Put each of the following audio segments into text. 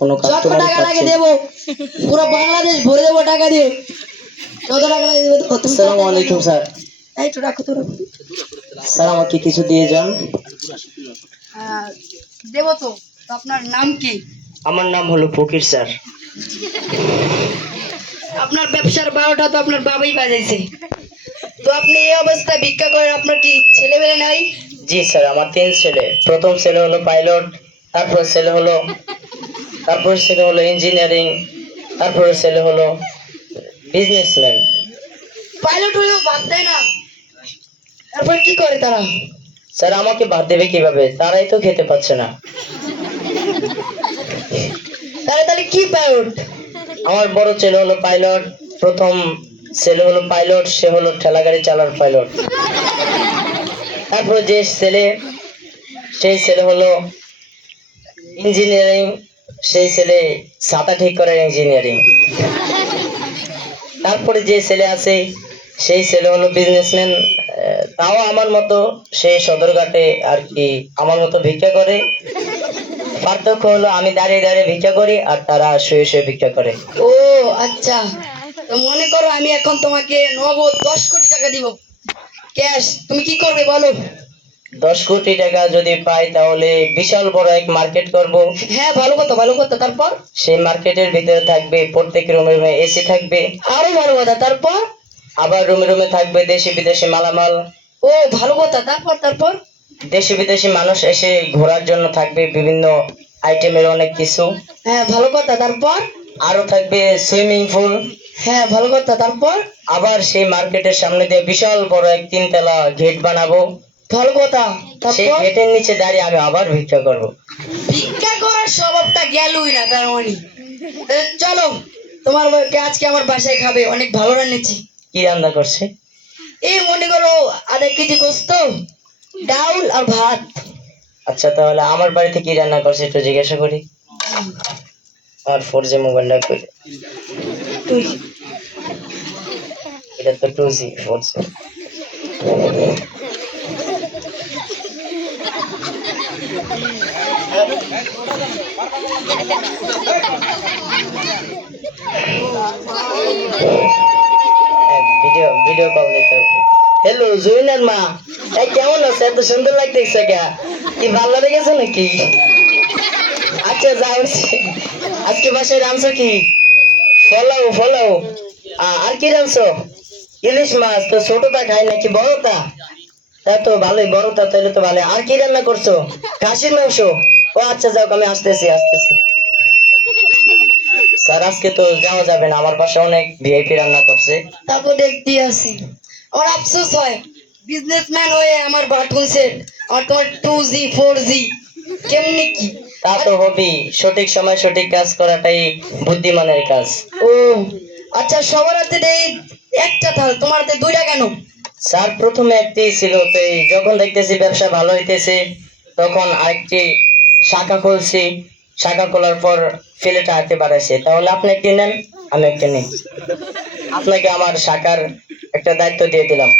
কোনো যত কাস্টমার টাকা লাগে পাচ্ছি না। দেবো, পুরো বাংলাদেশ ভরে দেবো টাকা দিয়ে। যত টাকা লাগে দেবো। আসসালামু আলাইকুম স্যার। এই তো রাখো তো রাখো। স্যার আমাকে কিছু দিয়ে যান। দেবো তো। তো আপনার নাম কি? আমার নাম হলো ফকির স্যার। আপনার ব্যবসার 12টা তো আপনার বাবাই বাজাইছে। তো আপনি এই অবস্থায় ভিক্ষা করেন, আপনার কি ছেলে মেয়ে নাই? জি স্যার, আমার 3 ছেলে। প্রথম ছেলে হলো পাইলট, তারপর ছেলে হলো ইঞ্জিনিয়ারিং, তারপরে ছেলে হলো বিজনেসম্যান। পাইলট হয়েও বাদ দেয় না, তারপর কি করে তারা? স্যার আমাকে বাদ দেবে কিভাবে? তারাই তো খেতে পাচ্ছে না। তারা তাহলে কি পাইলট? আমার বড় ছেলে হলো পাইলট। প্রথম ছেলে হলো পাইলট, সে হলো ঠেলা গাড়ি চালার পাইলট। তারপর সেই ছেলে হলো ইঞ্জিনিয়ারিং, সেই ছেলে ছাতা ঠিক করার ইঞ্জিনিয়ারিং। তারপরে যে ছেলে আছে সেই ছেলে হলো বিজনেসম্যান। তাও আমার মতো, সে সদরঘাটে আর কি আমার মতো ভিক্ষা করে। পার্থক্য হলো আমি দাঁড়িয়ে দাঁড়িয়ে ভিক্ষা করি আর তারা শুয়ে শুয়ে ভিক্ষা করে। ও আচ্ছা। তো মনে করো আমি এখন তোমাকে নগদ 10 কোটি টাকা দিব, ক্যাশ, তুমি কি করবে বলো? 10 কোটি টাকা যদি পাই তাহলে বিশাল বড় এক মার্কেট করব। হ্যাঁ, ভালো কথা ভালো কথা। তারপর? সেই মার্কেটের ভিতরে থাকবে প্রত্যেক রুমে রুমে এসি থাকবে। আরো ভালো কথা। তারপর? আবার রুমে রুমে থাকবে দেশি বিদেশি মালামাল। ও ভালো কথা। তারপর তারপর? দেশি বিদেশি মানুষ এসে ঘোরার জন্য থাকবে বিভিন্ন আইটেমের অনেক কিছু। হ্যাঁ, ভালো কথা। তারপর? আরো থাকবে সুইমিং পুল। হ্যাঁ, ভালো কথা। তারপর? আবার সেই মার্কেটের সামনে দিয়ে বিশাল বড় এক 3 তলা গেট বানাবো। ভালো কথা। সেই তারপর? গেটের নিচে দাঁড়িয়ে আমি আবার ভিক্ষা করব। ভিক্ষা করার স্বভাবটা গেলই না তার মানে। চলো, তোমার আজকে আমার বাসায় খাবে, অনেক ভালো রান্নেছি। কি রান্না করছে? এই মনে করো 1/2 কেজি গোস্ত, ডাউল আর ভাত। আচ্ছা তাহলে আমার বাড়িতে কি রান্না করছে একটু জিজ্ঞাসা করি। আর 4G মোবাইলটা কই? তুই এটা তো 2G 4G। Video video call দিতে হবে। হ্যালো জুইনার মা, এই কেমন আছে? এত সুন্দর লাগতেছে কে? কি ভালো লেগেছে নাকি? আচ্ছা যাও, আজকে বাসায় রাঁধছো কি? ফলাও ফলাও। আর কি রাঁধছো? ইলিশ মাছ। তো ছোটটা খাই নাকি বড়টা? তা তো ভালোই, বড়টা তাহলে তো ভালো। আর কি রান্না করছো? খাসির মাংস। ও আচ্ছা যাও, আমি আসতেছি আসতেছি। স্যার আজকে তো যাওয়া যাবে না, আমার বাসায় অনেক ভিআইপি রান্না করছে। তারপর দেখতে আসি। আমার আফসোস হয়, বিজনেসম্যান হয়ে আমার বাটন সেট, আর তোমার 2G 4G কেমনি কি? তা তো হবেই, সঠিক সময় সঠিক কাজ করাটাই বুদ্ধিমানের কাজ। ও আচ্ছা, সবার হাতে এই একটা থাল, তোমার হাতে 2টা কেন? স্যার প্রথমে একটি ছিল, তো এই যখন দেখতেছি ব্যবসা ভালো হইতেছে তখন আরেকটি শাখা খুলছি। শাখা খোলার পর ফিলেটা হাতে বাড়াইছে। তাহলে আপনি একটি নেন, আমি একটি নিই। আপনাকে আমার শাখার একটা দায়িত্ব দিয়ে দিলাম।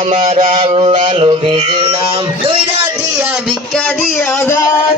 আমার আল্লাহ নবীজির নাম দুইটা দিয়া ভিক্ষা দিয়া যান।